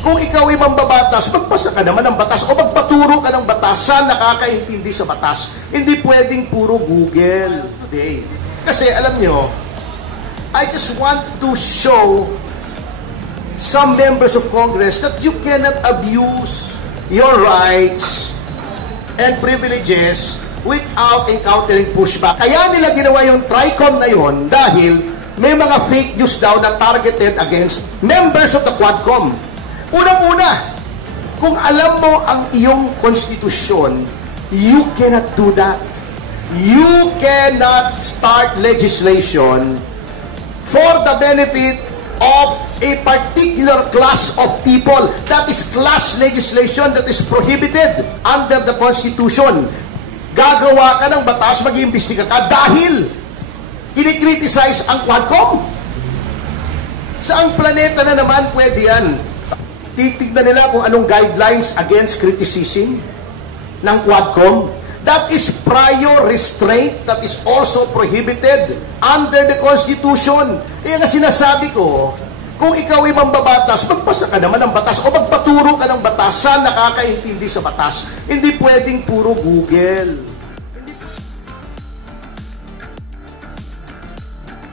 Kung ikaw ay mambabatas, magpasa ka naman ng batas o magpaturo ka ng batas sa nakakaintindi sa batas. Hindi pwedeng puro Google today. Kasi alam nyo, I just want to show some members of Congress that you cannot abuse your rights and privileges without encountering pushback. Kaya nila ginawa yung TRICOM na yun dahil may mga fake news daw na targeted against members of the Quadcom. Unang-una, kung alam mo ang iyong konstitusyon, you cannot do that. You cannot start legislation for the benefit of a particular class of people. That is class legislation that is prohibited under the Constitution. Gagawa ka ng batas, mag-iimbestiga ka dahil kinikriticize ang Quadcom. Saang planeta na naman pwede yan? Titignan nila kung anong guidelines against criticism ng Quadcom. That is prior restraint that is also prohibited under the Constitution. Nga sinasabi ko, kung ikaw ay mambabatas, magpasa ka naman ng batas o magpaturo ka ng batas sa nakakaintindi sa batas. Hindi pwedeng puro Google.